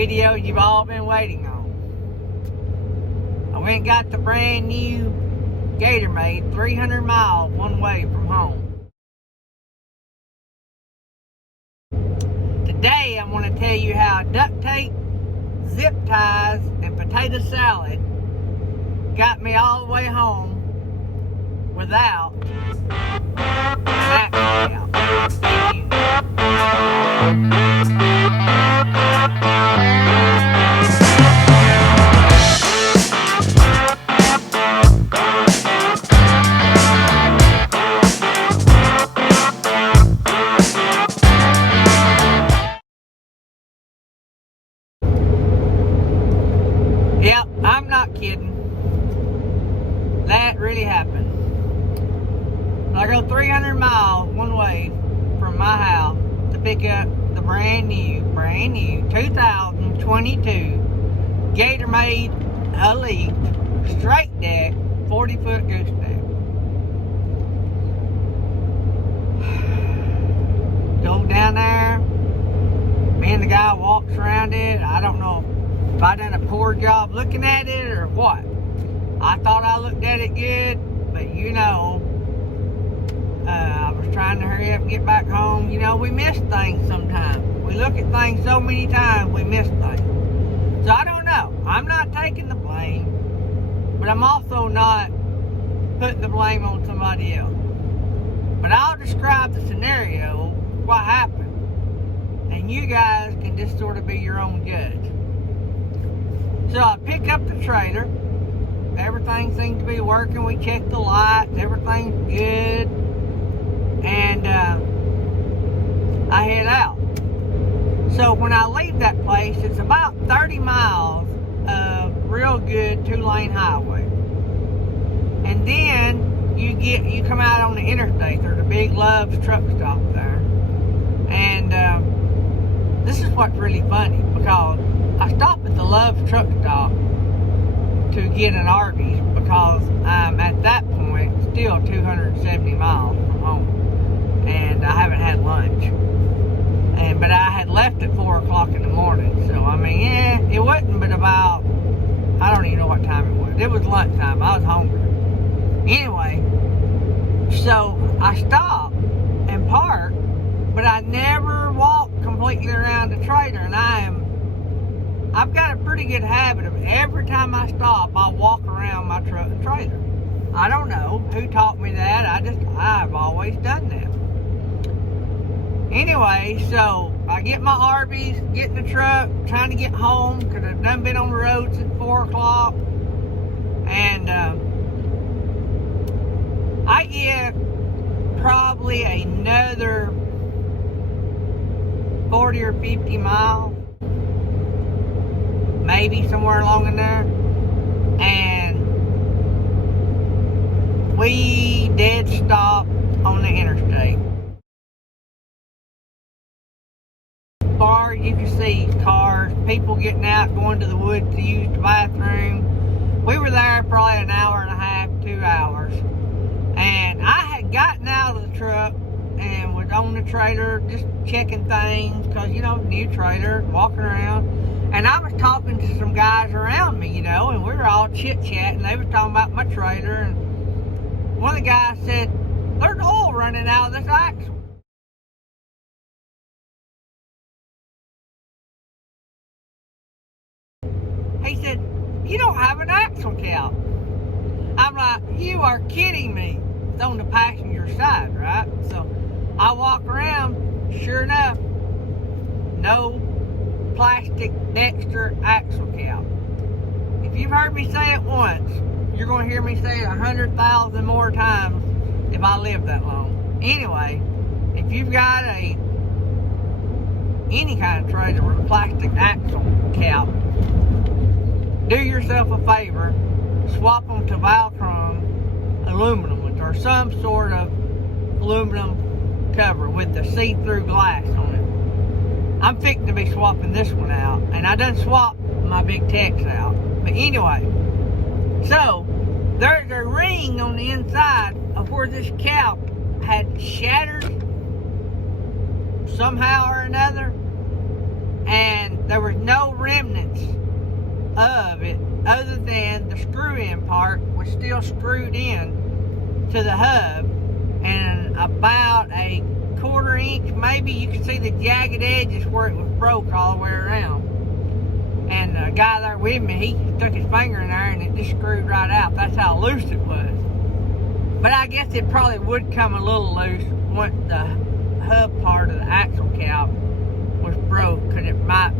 video you've all been waiting on. I went and got the brand new Gator made 300 miles one way from home. Today I'm going to tell you how duct tape, zip ties, and potato salad got me all the way home without an accident. Stay tuned. Yep, I'm not kidding. That really happened. I go 300 miles one way from my house to pick up the brand new 2022 Gator made Elite straight deck 40-foot gooseneck. Go down there. Me and the guy walks around it. I don't know if I done a poor job looking at it or what. I thought I looked at it good, but you know, I was trying to hurry up and get back home. You know, we miss things sometimes. We look at things so many times, we miss things. So I don't know. I'm not taking the blame, but I'm also not putting the blame on somebody else. But I'll describe the scenario, what happened, and you guys can just sort of be your own judge. So I pick up the trailer. Everything seems to be working. We check the lights. Everything's good. And I head out. So when I leave that place, it's about 30 miles of real good 2-lane highway. And then you come out on the interstate. There's a big Love's truck stop there. And this is what's really funny, because I stopped at the Love's truck stop to get an Arby's, because I'm at that point still 270 miles from home, and I haven't had lunch. But I had left at 4 o'clock in the morning, so I mean, yeah, it wasn't but about, I don't even know what time it was. It was lunchtime. I was hungry. Anyway, so I stopped and parked, but I never walked completely around the trailer, and I've got a pretty good habit of every time I stop, I walk around my truck and trailer. I don't know who taught me that. I've always done that. Anyway, so I get my Arby's, get in the truck, trying to get home, because I've done been on the road since 4 o'clock. And I get probably another 40 or 50 miles. Maybe somewhere along in there, and we dead stop on the interstate. Far you can see cars, people getting out, going to the woods to use the bathroom. We were there probably an hour and a half, 2 hours, and I had gotten out of the truck and was on the trailer just checking things, because you know, new trailer, walking around. And I was talking to some guys around me, you know, and we were all chit-chatting. They were talking about my trailer, and one of the guys said, "There's oil running out of this axle." He said, "You don't have an axle cap." I'm like, "You are kidding me." It's on the passenger side, right? So I walk around, sure enough, no plastic Dexter axle cap. If you've heard me say it once, you're going to hear me say it 100,000 more times if I live that long. Anyway, if you've got any kind of trailer with a plastic axle cap, do yourself a favor, swap them to Valtron aluminum ones, or some sort of aluminum cover with the see-through glass on it. I'm fixing to be swapping this one out, and I done swapped my big Tex out. But anyway, so there's a ring on the inside of where this cap had shattered somehow or another, and and there was no remnants of it other than the screw-in part was still screwed in to the hub, and about a 1/4 inch, maybe you could see the jagged edges where it was broke all the way around. And the guy there with me, he stuck his finger in there and it just screwed right out. That's how loose it was. But I guess it probably would come a little loose once the hub part of the axle cap was broke, because it might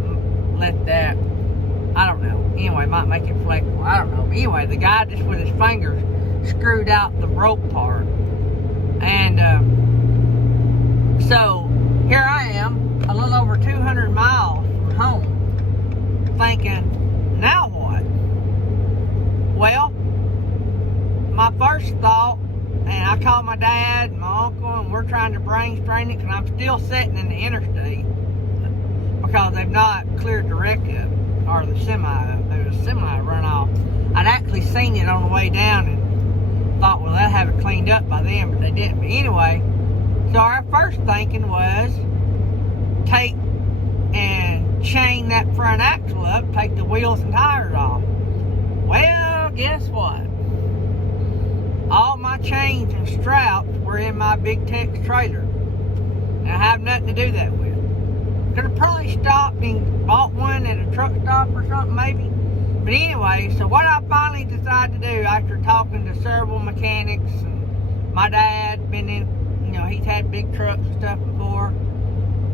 let that, I don't know. Anyway, might make it flexible. I don't know. But anyway, the guy just with his fingers screwed out the broke part. And so here I am, a little over 200 miles from home, thinking, now what? Well, my first thought, and I called my dad and my uncle, and we're trying to brainstorm it, because I'm still sitting in the interstate because they've not cleared the wreck up, or the semi. There was a semi run off. I'd actually seen it on the way down and thought, well, they'll have it cleaned up by then, but they didn't. But anyway, so our first thinking was take and chain that front axle up, take the wheels and tires off. Well, guess what? All my chains and straps were in my big Tex trailer, and I have nothing to do that with. Could have probably stopped and bought one at a truck stop or something, maybe. But anyway, so what I finally decided to do after talking to several mechanics, and my dad been in, you know, he's had big trucks and stuff before,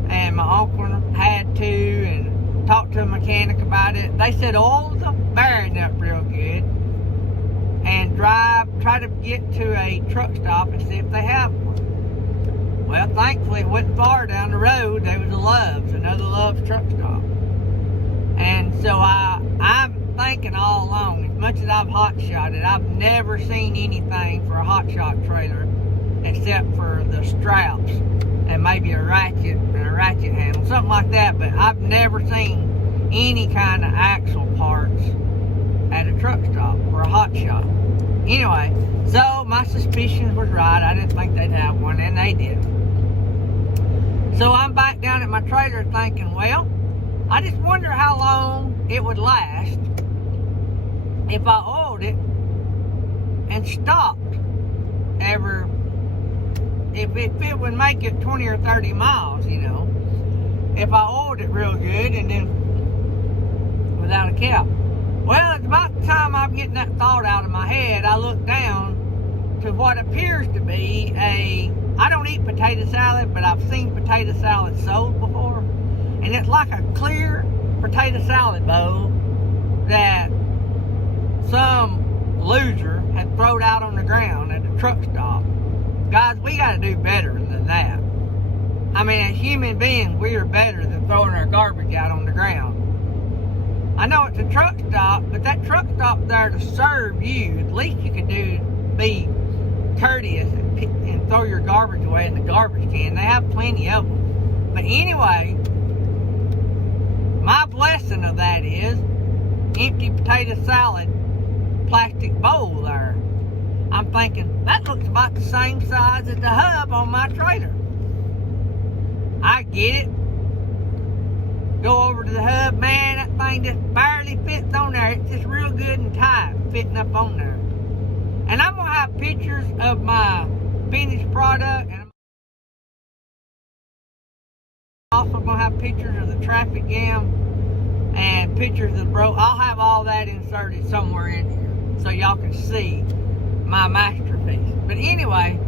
and my uncle had too, and talked to a mechanic about it. They said oil the bearing up real good, and try to get to a truck stop and see if they have one. Well, thankfully it wasn't far down the road. There was a Love's, another Love's truck stop. And so I'm thinking all along, as much as I've hot-shotted, I've never seen anything for a hot-shot trailer except for the straps and maybe a ratchet handle, something like that. But I've never seen any kind of axle parts at a truck stop or a hot shop. Anyway, so my suspicions was right. I didn't think they'd have one, and they did. So I'm back down at my trailer thinking, well, I just wonder how long it would last if I oiled it and stopped if it would make it 20 or 30 miles, you know, if I oiled it real good and then without a cap. Well, it's about the time I'm getting that thought out of my head, I look down to what appears to be I don't eat potato salad, but I've seen potato salad sold before. And it's like a clear potato salad bowl that some loser had thrown out on the ground at the truck stop. Guys, we got to do better than that. I mean, as human beings, we are better than throwing our garbage out on the ground. I know it's a truck stop, but that truck stop there to serve you. At least you can be courteous and throw your garbage away in the garbage can. They have plenty of them. But anyway, my blessing of that is empty potato salad plastic bowl there. I'm thinking, that looks about the same size as the hub on my trailer. I get it. Go over to the hub, man, that thing just barely fits on there. It's just real good and tight, fitting up on there. And I'm going to have pictures of my finished product, and I'm also going to have pictures of the traffic jam and pictures of the broke. I'll have all that inserted somewhere in here so y'all can see my masterpiece. But anyway,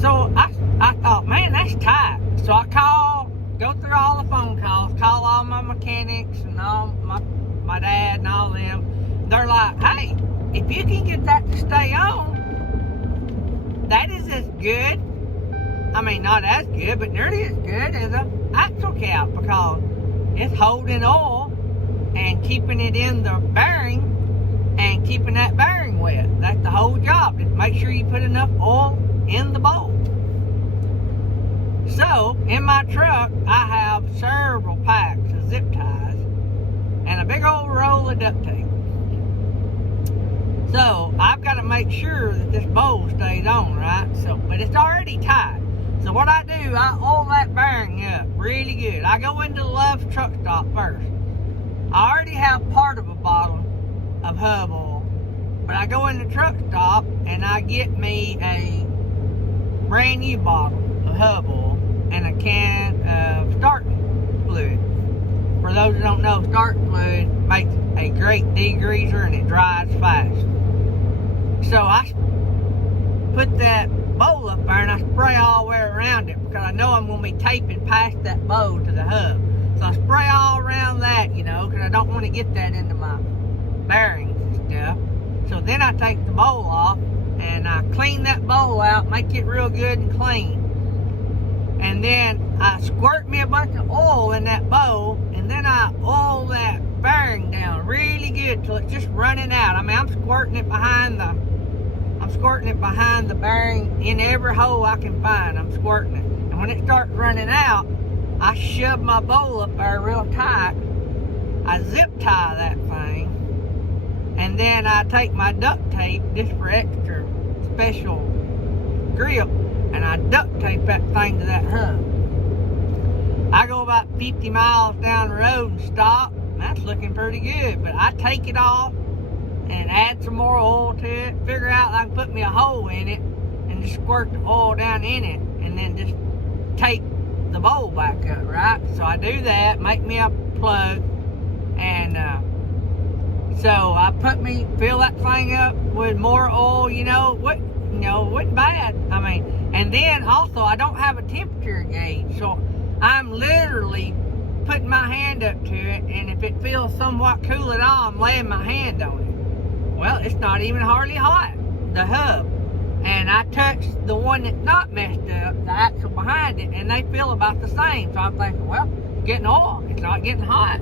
so I thought, man, that's tight. So I go through all the phone calls, call all my mechanics and all my dad and all them. They're like, hey, if you can get that to stay on, that is as good, I mean, not as good, but nearly as good as an axle cap, because it's holding oil and keeping it in the bearing and keeping that bearing wet. That's the whole job. Just make sure you put enough oil in the bowl. So, in my truck, I have several packs of zip ties and a big old roll of duct tape. So, I've got to make sure that this bowl stays on, right? So, but it's already tight. So what I do, I oil that bearing up really good. I go into the Love's truck stop first. I already have part of a bottle of hub oil, but I go in the truck stop and I get me a brand new bottle of hub oil and a can of starting fluid. For those who don't know, starting fluid makes a great degreaser and it dries fast. So I put that bowl up there and I spray all the way around it because I know I'm going to be taping past that bowl to the hub. So I spray all around that, you know, because I don't want to get that into my bearings and stuff. So then I take the bowl off and I clean that bowl out, make it real good and clean. And then I squirt me a bunch of oil in that bowl, and then I oil that bearing down really good till it's just running out. I mean, I'm squirting it behind the bearing in every hole I can find. I'm squirting it. And when it starts running out, I shove my bowl up there real tight. I zip tie that thing. And then I take my duct tape, just for extra special grip, and I duct tape that thing to that hub. I go about 50 miles down the road and stop. That's looking pretty good. But I take it off and add some more oil to it. Figure out I can put me a hole in it and just squirt the oil down in it. And then just tape the bowl back up, right? So I do that, make me a plug. And so I fill that thing up with more oil, wasn't bad. I mean, and then also I don't have a temperature gauge, so I'm literally putting my hand up to it, and if it feels somewhat cool at all, I'm laying my hand on it. Well, it's not even hardly hot, the hub. And I touch the one that's not messed up, the axle behind it, and they feel about the same. So I'm thinking, well, it's getting oil, it's not getting hot.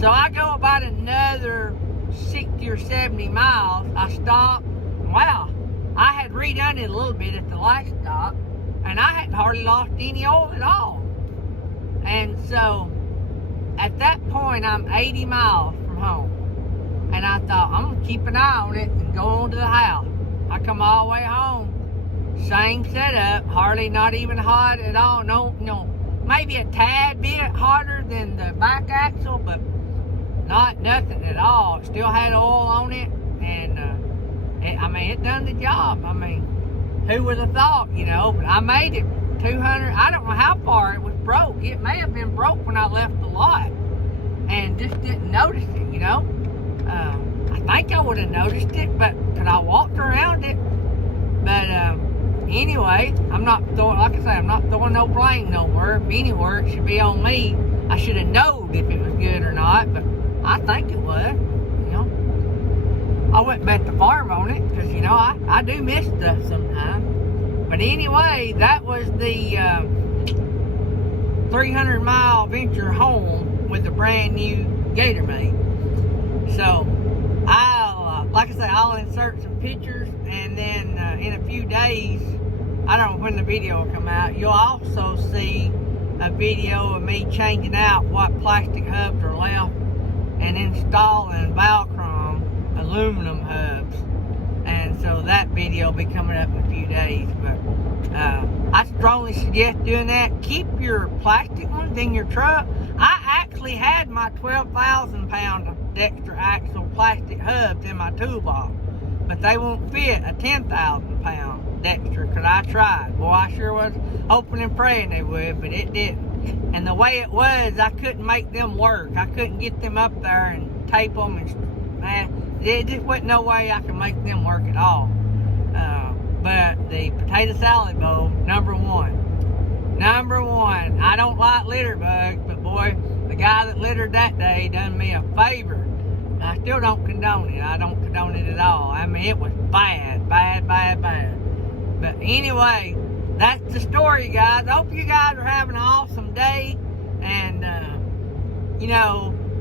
So I go about another 60 or 70 miles. I stop. Wow, I had redone it a little bit at the last stop, and I hadn't hardly lost any oil at all. And so at that point, I'm 80 miles from home. And I thought, I'm going to keep an eye on it and go on to the house. I come all the way home. Same setup, hardly not even hot at all. No, maybe a tad bit hotter than the back axle, but nothing at all. It still had oil on it, and it done the job. I mean, who would have thought, but I made it 200, I don't know how far it was broke. It may have been broke when I left the lot and just didn't notice it, I think I would have noticed it, but because I walked around it. But anyway, I'm not throwing no blame nowhere. Anywhere, it should be on me. I should have known if it was good or not, but I think it was, I wouldn't bet the farm on it, because, I do miss stuff sometimes. But anyway, that was the 300-mile venture home with a brand new Gator Mate. So, I'll insert some pictures, and then in a few days, I don't know when the video will come out, you'll also see a video of me changing out what plastic hubs are left and installing Valcrom aluminum hubs. And so that video will be coming up in a few days. But I strongly suggest doing that. Keep your plastic ones in your truck. I actually had my 12,000-pound Dexter axle plastic hubs in my toolbox, but they won't fit a 10,000-pound Dexter, because I tried. Boy, I sure was hoping and praying they would, but it didn't. And the way it was, I couldn't make them work. I couldn't get them up there and tape them, and there just wasn't no way I could make them work at all. But the potato salad bowl, number one. I don't like litter bugs, but boy, the guy that littered that day done me a favor. I still don't condone it. I don't condone it at all. I mean, it was bad. But anyway, that's the story, guys. I hope you guys are having an awesome day. And,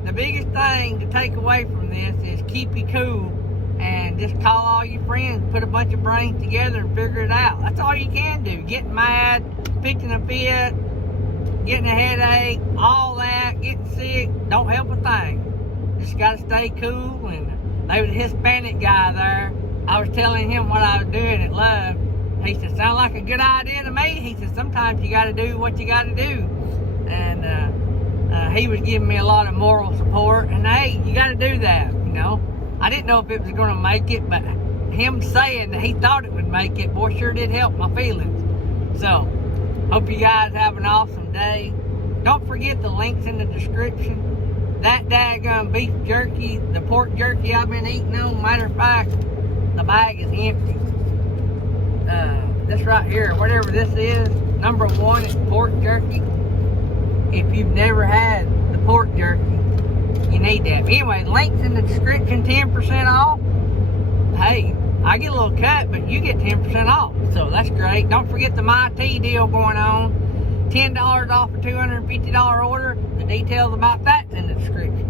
the biggest thing to take away from this is keep you cool and just call all your friends, put a bunch of brains together and figure it out. That's all you can do. Getting mad, pitching a fit, getting a headache, all that, getting sick, don't help a thing. Just got to stay cool. And there was a Hispanic guy there. I was telling him what I was doing at Love, He said, sound like a good idea to me. He said, sometimes you got to do what you got to do. And he was giving me a lot of moral support. And hey, you got to do that, you know. I didn't know if it was going to make it, but him saying that he thought it would make it, boy, sure did help my feelings. So, hope you guys have an awesome day. Don't forget the links in the description. That daggone beef jerky, the pork jerky I've been eating on, matter of fact, the bag is empty. This right here, whatever this is, number 1 is pork jerky. If you've never had the pork jerky, you need that. Anyway, links in the description, 10% off. Hey, I get a little cut, but you get 10% off. So that's great. Don't forget the Mytee deal going on. $10 off a $250 order. The details about that's in the description.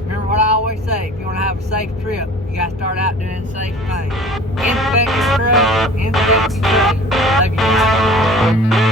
Remember what I always say, if you want to have a safe trip, you got to start out doing safe things. Inspect your truck, inspect your trade. Love you.